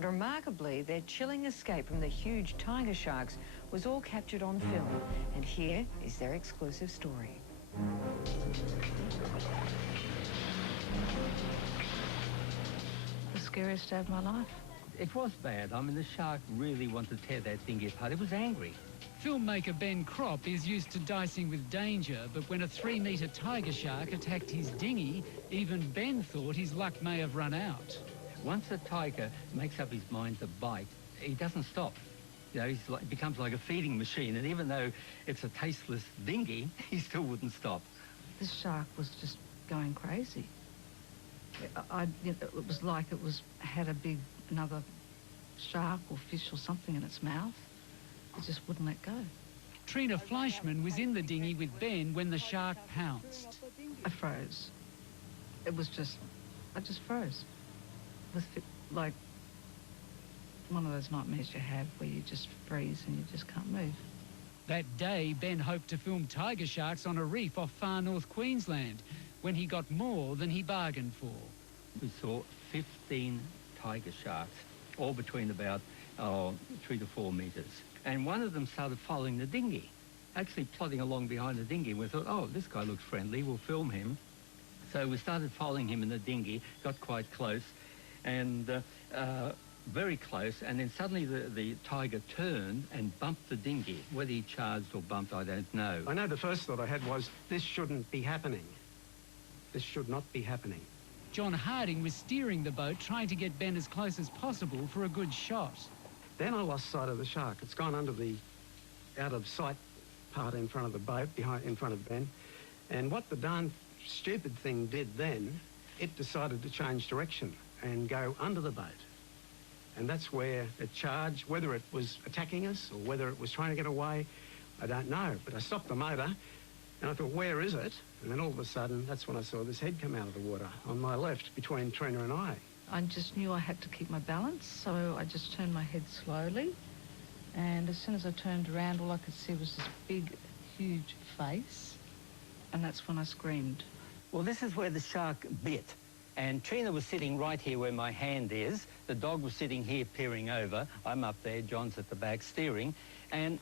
And remarkably, their chilling escape from the huge tiger sharks was all captured on film. And here is their exclusive story. The scariest day of my life. It was bad. I mean, the shark really wanted to tear that dinghy apart. It was angry. Filmmaker Ben Kropp is used to dicing with danger, but when a 3-metre tiger shark attacked his dinghy, even Ben thought his luck may have run out. Once a tiger makes up his mind to bite, he doesn't stop. You know, he becomes like a feeding machine, and even though it's a tasteless dinghy, he still wouldn't stop. This shark was just going crazy. It was like it had another shark or fish or something in its mouth. It just wouldn't let go. Trina Fleischman was in the dinghy with Ben when the shark pounced. I froze. I just froze. With like one of those nightmares you have where you just freeze and you just can't move. That day, Ben hoped to film tiger sharks on a reef off far north Queensland, when he got more than he bargained for. We saw 15 tiger sharks, all between about 3 to 4 metres. And one of them started following the dinghy, actually plodding along behind the dinghy. We thought, oh, this guy looks friendly, we'll film him. So we started following him in the dinghy, got quite close, and very close, and then suddenly the tiger turned and bumped the dinghy. Whether he charged or bumped, I don't know. I know the first thought I had was, this shouldn't be happening. This should not be happening. John Harding was steering the boat, trying to get Ben as close as possible for a good shot. Then I lost sight of the shark. It's gone under the out-of-sight part in front of the boat, in front of Ben. And what the darn stupid thing did then, it decided to change direction and go under the boat. And that's where it charged. Whether it was attacking us or whether it was trying to get away, I don't know. But I stopped the motor and I thought, where is it? And then all of a sudden, that's when I saw this head come out of the water on my left between Trina and I. I just knew I had to keep my balance, so I just turned my head slowly. And as soon as I turned around, all I could see was this big, huge face. And that's when I screamed. Well, this is where the shark bit. And Trina was sitting right here where my hand is. The dog was sitting here peering over. I'm up there, John's at the back steering. And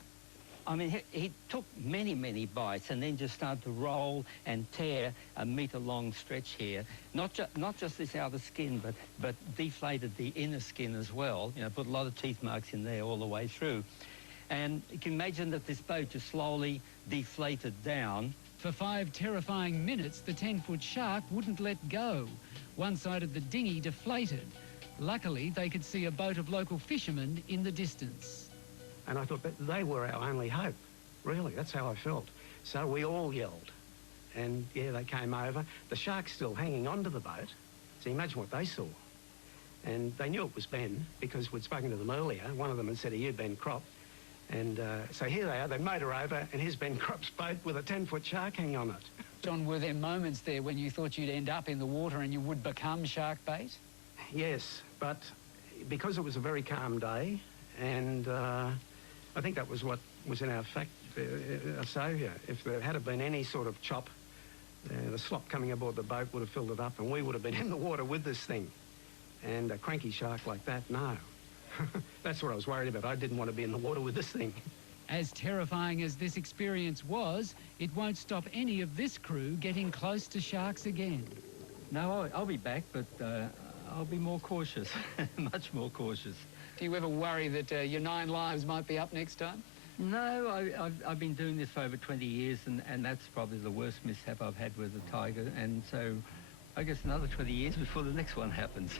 I mean, he took many, many bites and then just started to roll and tear a metre-long stretch here. Not just this outer skin, but deflated the inner skin as well. You know, put a lot of teeth marks in there all the way through. And you can imagine that this boat just slowly deflated down. For 5 terrifying minutes, the 10-foot shark wouldn't let go. One side of the dinghy deflated. Luckily, they could see a boat of local fishermen in the distance. And I thought that they were our only hope, really. That's how I felt. So we all yelled. And, yeah, they came over. The shark's still hanging onto the boat. So imagine what they saw. And they knew it was Ben because we'd spoken to them earlier. One of them had said, are you Ben Kropp? And so here they are. They motor over, and here's Ben Kropp's boat with a 10-foot shark hanging on it. John, were there moments there when you thought you'd end up in the water and you would become shark bait? Yes, but because it was a very calm day, and I think that was what was in our saviour. If there had been any sort of chop, the slop coming aboard the boat would have filled it up and we would have been in the water with this thing. And a cranky shark like that, no. That's what I was worried about. I didn't want to be in the water with this thing. As terrifying as this experience was, it won't stop any of this crew getting close to sharks again. No, I'll be back, but I'll be more cautious, much more cautious. Do you ever worry that your 9 lives might be up next time? No, I've been doing this for over 20 years, and that's probably the worst mishap I've had with a tiger, and so I guess another 20 years before the next one happens.